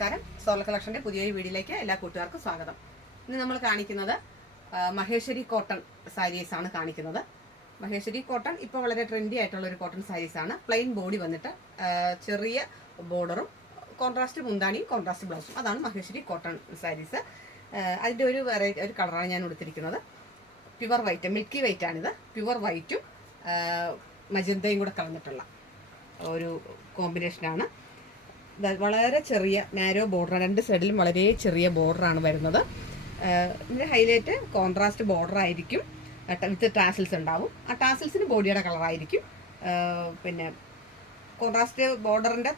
നമസ്കാരം. സോള കളക്ഷൻ്റെ പുതിയൊരു വീഡിയോയിലേക്ക് എല്ലാ കൂട്ടുകാർക്കും സ്വാഗതം. ഇന്ന് നമ്മൾ കാണിക്കുന്നത് മഹേശ്വരി കോട്ടൺ സാരീസ് ആണ് കാണിക്കുന്നത്. മഹേശ്വരി കോട്ടൺ ഇപ്പോൾ വളരെ ട്രെൻഡി ആയിട്ടുള്ള ഒരു കോട്ടൺ സാരീസ് ആണ്. പ്ലെയിൻ ബോഡി വന്നിട്ട് ചെറിയ ബോർഡറും കോൺട്രാസ്റ്റ് മുന്താണിയും കോൺട്രാസ്റ്റ് ബ്ലൗസും, അതാണ് മഹേശ്വരി കോട്ടൺ സാരീസ്. അതിൻ്റെ ഒരു ഒരു കളറാണ് ഞാൻ എടുത്തിരിക്കുന്നത്. പ്യുവർ വൈറ്റ്, മിൽക്കി വൈറ്റ് ആണിത്. പ്യുവർ വൈറ്റും മജന്തയും കൂടെ കളഞ്ഞിട്ടുള്ള ഒരു കോമ്പിനേഷനാണ്. വളരെ ചെറിയ നാരോ ബോർഡർ, രണ്ട് സൈഡിലും വളരെ ചെറിയ ബോർഡറാണ് വരുന്നത്. ഇതിൻ്റെ ഹൈലൈറ്റ് കോൺട്രാസ്റ്റ് ബോർഡർ ആയിരിക്കും, വിത്ത് ടാസിൽസ് ഉണ്ടാവും. ആ ടാസിൽസിന് ബോഡിയുടെ കളറായിരിക്കും. പിന്നെ കോൺട്രാസ്റ്റ് ബോർഡറിൻ്റെ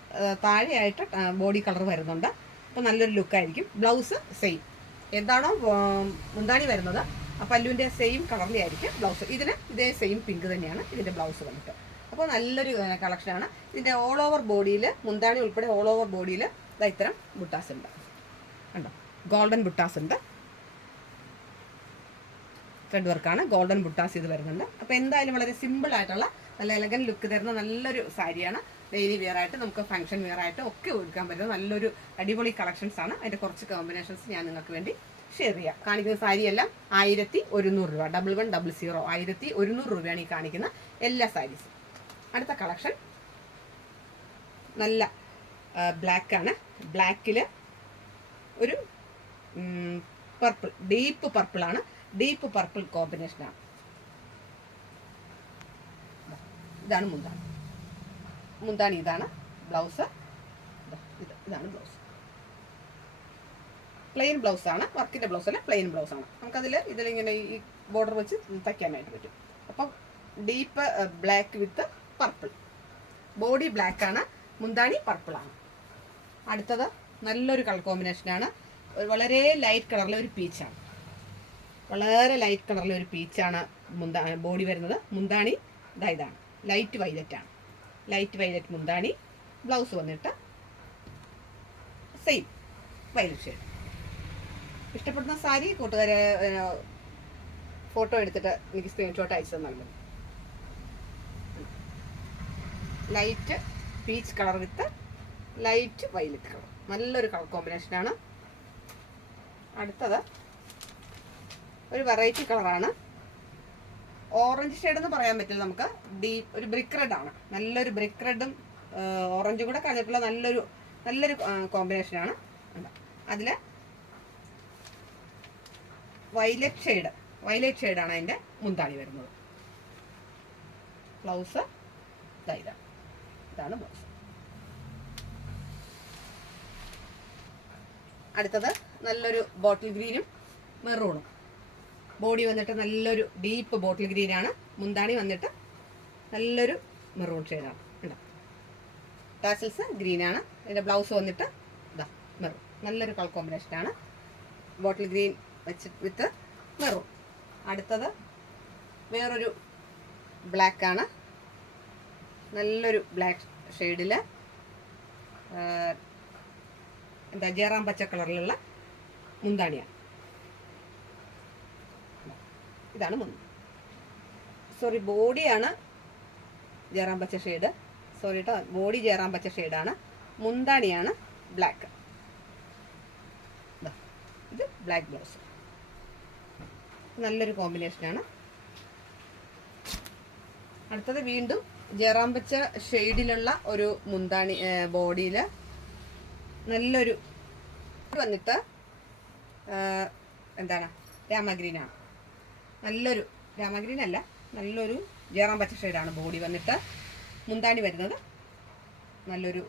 താഴെയായിട്ട് ബോഡി കളർ വരുന്നുണ്ട്. അപ്പോൾ നല്ലൊരു ലുക്കായിരിക്കും. ബ്ലൗസ് സെയിം, എന്താണോ മുന്താണി വരുന്നത് ആ പല്ലുവിൻ്റെ സെയിം കളറിലായിരിക്കും ബ്ലൗസ്. ഇതിന് ഇതേ സെയിം പിങ്ക് തന്നെയാണ് ഇതിൻ്റെ ബ്ലൗസ് വന്നിട്ട്. അപ്പോൾ നല്ലൊരു കളക്ഷനാണ്. ഇതിൻ്റെ ഓൾ ഓവർ ബോഡിയിൽ, മുന്താണി ഉൾപ്പെടെ ഓൾ ഓവർ ബോഡിയിൽ ഇത്തരം ബുട്ടാസ് ഉണ്ട്. കണ്ടോ, ഗോൾഡൻ ബുട്ടാസ് ഉണ്ട്. ത്രെഡ് വർക്കാണ്, ഗോൾഡൻ ബുട്ടാസ് ഇത് വരുന്നുണ്ട്. അപ്പോൾ എന്തായാലും വളരെ സിമ്പിൾ ആയിട്ടുള്ള നല്ല എലഗൻ ലുക്ക് തരുന്ന നല്ലൊരു സാരിയാണ്. ഡെയിലി വെയർ ആയിട്ട്, നമുക്ക് ഫംഗ്ഷൻ വെയർ ആയിട്ട് ഒക്കെ എടുക്കാൻ പറ്റുന്ന നല്ലൊരു അടിപൊളി കളക്ഷൻസ് ആണ്. അതിൻ്റെ കുറച്ച് കോമ്പിനേഷൻസ് ഞാൻ നിങ്ങൾക്ക് വേണ്ടി ഷെയർ ചെയ്യാം. കാണിക്കുന്ന സാരിയെല്ലാം 1100 രൂപ, 1100, 1100 രൂപയാണ് ഈ കാണിക്കുന്ന എല്ലാ സാരീസും. അടുത്ത കളക്ഷൻ നല്ല ബ്ലാക്കാണ്. ബ്ലാക്കിൽ ഒരു പർപ്പിൾ, ഡീപ്പ് പർപ്പിളാണ്. ഡീപ്പ് പർപ്പിൾ കോമ്പിനേഷനാണ്. ഇതാണ് മുന്താണി. മുന്താണി ഇതാണ്. ബ്ലൗസ് ഇതാണ് ബ്ലൗസ്. പ്ലെയിൻ ബ്ലൗസാണ്, വർക്കിൻ്റെ ബ്ലൗസ് അല്ല, പ്ലെയിൻ ബ്ലൗസാണ്. ഇതിലിങ്ങനെ ഈ ബോർഡർ വെച്ച് തയ്ക്കാനായിട്ട് പറ്റും. അപ്പം deep black with purple, body black ആണ്, മുന്താണി പർപ്പിളാണ്. അടുത്തത് നല്ലൊരു കളർ കോമ്പിനേഷനാണ്. വളരെ ലൈറ്റ് കളറിലെ ഒരു പീച്ചാണ്. വളരെ ലൈറ്റ് കളറിലെ ഒരു പീച്ചാണ് ബോഡി വരുന്നത്. മുന്താണി ഇതാണ്, ലൈറ്റ് വൈലറ്റ് ആണ്. ലൈറ്റ് വൈലറ്റ് മുന്താണി. ബ്ലൗസ് വന്നിട്ട് സെയിം വൈലറ്റ് ഷെയ്ഡ്. ഇഷ്ടപ്പെടുന്ന സാരി കൂട്ടുകാരെ ഫോട്ടോ എടുത്തിട്ട് എനിക്ക് സ്ക്രീൻഷോട്ട് അയച്ചു തന്നാൽ മതി. Light peach colour with light violet colour, നല്ലൊരു കളർ കോമ്പിനേഷനാണ്. അടുത്തത് ഒരു വെറൈറ്റി കളറാണ്. ഓറഞ്ച് ഷെയ്ഡ് എന്ന് പറയാൻ പറ്റില്ല നമുക്ക്, ഒരു ബ്രിക്ക് റെഡ് ആണ്. നല്ലൊരു ബ്രിക്ക് റെഡും ഓറഞ്ചും കൂടെ കഴിഞ്ഞിട്ടുള്ള നല്ലൊരു കോമ്പിനേഷനാണ്. അതിൽ വൈലറ്റ് ഷെയ്ഡാണ് അതിൻ്റെ മുന്താണി വരുന്നത്. ബ്ലൗസ് ഇതാണ് ബ്ലൗസ്. അടുത്തത് നല്ലൊരു ബോട്ടിൽ ഗ്രീനും മെറൂണും. ബോഡി വന്നിട്ട് നല്ലൊരു ഡീപ്പ് ബോട്ടിൽ ഗ്രീനാണ്. മുന്താണി വന്നിട്ട് നല്ലൊരു മെറൂൺ ഷെയ്ഡാണ്. ടാസൽസ് ഗ്രീനാണ്. ഇതിൻ്റെ ബ്ലൗസ് വന്നിട്ട് മെറൂൺ. നല്ലൊരു കളർ കോമ്പിനേഷനാണ്. ബോട്ടിൽ ഗ്രീൻ വിത്ത് മെറൂൺ. അടുത്തത് വേറൊരു ബ്ലാക്കാണ്. നല്ലൊരു ബ്ലാക്ക് ഷെയ്ഡിൽ ജയറാം പച്ച കളറിലുള്ള മുന്താണിയാണ്. ഇതാണ് ബോഡിയാണ് ജയറാം പച്ച ഷെയ്ഡ്. ബോഡി ജയറാം പച്ച ഷെയ്ഡാണ്. മുന്താണിയാണ് ബ്ലാക്ക്. ഇത് ബ്ലാക്ക് ബ്ലൗസ്. നല്ലൊരു കോമ്പിനേഷനാണ്. അടുത്തത് വീണ്ടും ജയറാം പച്ച ഷെയ്ഡിലുള്ള ഒരു മുന്താണി. ബോഡിയിൽ നല്ലൊരു വന്നിട്ട് രാമഗ്രീനാണ്. നല്ലൊരു രാമഗ്രീൻ അല്ല, നല്ലൊരു ജയറാം പച്ച ഷെയ്ഡാണ് ബോഡി വന്നിട്ട്. മുന്താണി വരുന്നത് നല്ലൊരു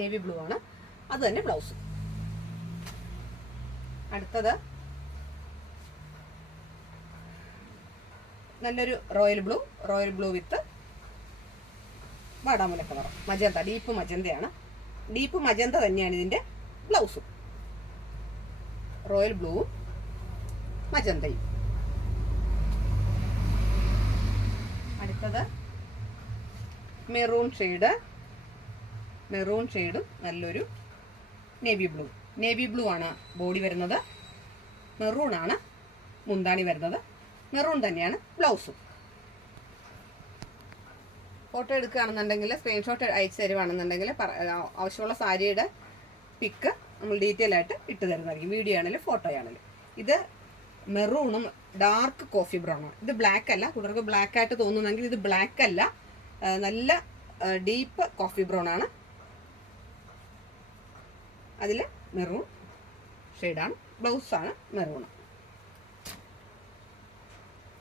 നേവി ബ്ലൂ ആണ്. അത് തന്നെ ബ്ലൗസ്. അടുത്തത് നല്ലൊരു റോയൽ ബ്ലൂ വിത്ത് വാടാമുല കളർ, മജന്ത, ഡീപ്പ് മജന്തയാണ്. ഡീപ്പ് മജന്ത തന്നെയാണ് ഇതിൻ്റെ ബ്ലൗസും. റോയൽ ബ്ലൂവും മജന്തയും. അടുത്തത് മെറൂൺ ഷെയ്ഡും നല്ലൊരു നേവി ബ്ലൂ ആണ് ബോഡി വരുന്നത്. മെറൂൺ ആണ് മുന്താണി വരുന്നത്. മെറൂൺ തന്നെയാണ് ബ്ലൗസും. ഫോട്ടോ എടുക്കുകയാണെന്നുണ്ടെങ്കിൽ, സ്ക്രീൻഷോട്ട് അയച്ചു തരുവാണെന്നുണ്ടെങ്കിൽ ആവശ്യമുള്ള സാരിയുടെ പിക്ക് നമ്മൾ ഡീറ്റെയിൽ ആയിട്ട് ഇട്ട് തരുന്നതായിരിക്കും, വീഡിയോ ആണെങ്കിലും ഫോട്ടോ ആണെങ്കിലും. ഇത് മെറൂണും ഡാർക്ക് കോഫി ബ്രൗൺ ആണ്. ഇത് ബ്ലാക്ക് അല്ല, കൂട്ടുകാർക്ക് ബ്ലാക്ക് ആയിട്ട് തോന്നുന്നെങ്കിൽ ഇത് ബ്ലാക്ക് അല്ല, നല്ല ഡീപ്പ് കോഫി ബ്രൗൺ ആണ്. അതിൽ മെറൂൺ ഷെയ്ഡാണ്, ബ്ലൗസാണ് മെറൂൺ.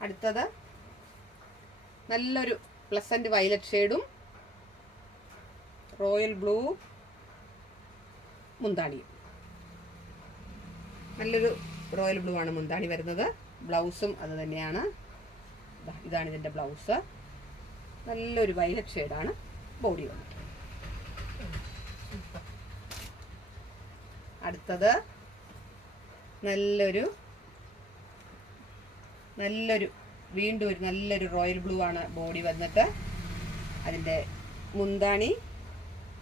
അടുത്തത് നല്ലൊരു പ്ലസന്റ് വയലറ്റ് ഷെയ്ഡും റോയൽ ബ്ലൂ മുന്താണിയും. നല്ലൊരു റോയൽ ബ്ലൂ ആണ് മുന്താണി വരുന്നത്. ബ്ലൗസും അത് തന്നെയാണ്. ഇതാണ് ഇതിൻ്റെ ബ്ലൗസ്. നല്ലൊരു വയലറ്റ് ഷെയ്ഡാണ് ബോഡി വന്നിട്ട്. അടുത്തത് നല്ലൊരു വീണ്ടും ഒരു നല്ലൊരു റോയൽ ബ്ലൂ ആണ് ബോഡി വന്നിട്ട്. അതിൻ്റെ മുന്താണി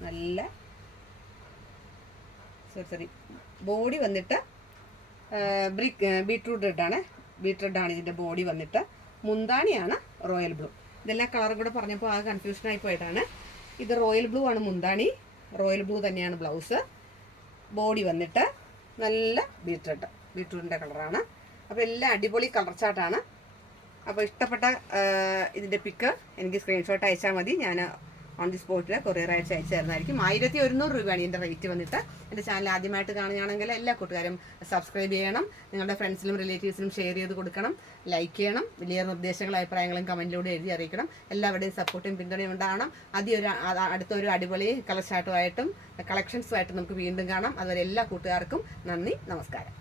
നല്ല ബോഡി വന്നിട്ട് ബീട്രൂട്ട് റെഡാണ്. ഇതിൻ്റെ ബോഡി വന്നിട്ട്. മുന്താണിയാണ് റോയൽ ബ്ലൂ. ഇതെല്ലാം കളറും കൂടെ പറഞ്ഞപ്പോൾ ആ കൺഫ്യൂഷനായി പോയിട്ടാണ്. ഇത് റോയൽ ബ്ലൂ ആണ് മുന്താണി, റോയൽ ബ്ലൂ തന്നെയാണ് ബ്ലൗസ്. ബോഡി വന്നിട്ട് നല്ല ബീട്രൂട്ടിൻ്റെ കളറാണ്. അപ്പോൾ എല്ലാം അടിപൊളി കളർ ചാർട്ടാണ്. അപ്പോൾ ഇഷ്ടപ്പെട്ട ഇതിൻ്റെ പിക്ക് എനിക്ക് സ്ക്രീൻഷോട്ട് അയച്ചാൽ മതി. ഞാൻ ഓൺ ദി സ്പോട്ടിൽ കൊറിയർ അയച്ച് തരുന്നതായിരിക്കും. 1100 രൂപയാണ് ഇതിൻ്റെ റേറ്റ് വന്നിട്ട്. എൻ്റെ ചാനൽ ആദ്യമായിട്ട് കാണുകയാണെങ്കിൽ എല്ലാ കൂട്ടുകാരും സബ്സ്ക്രൈബ് ചെയ്യണം. നിങ്ങളുടെ ഫ്രണ്ട്സിലും റിലേറ്റീവ്സിനും ഷെയർ ചെയ്ത് കൊടുക്കണം, ലൈക്ക് ചെയ്യണം. വലിയ നിർദ്ദേശങ്ങളും അഭിപ്രായങ്ങളും കമൻറ്റിലൂടെ എഴുതി അറിയിക്കണം. എല്ലാവരുടെയും സപ്പോർട്ടും പിന്തുണയും ഉണ്ടാവണം. അടുത്തൊരു അടിപൊളി കളർ ചാർട്ടുമായിട്ടും കളക്ഷൻസുമായിട്ടും നമുക്ക് വീണ്ടും കാണാം. അതുവരെ എല്ലാ കൂട്ടുകാർക്കും നന്ദി, നമസ്കാരം.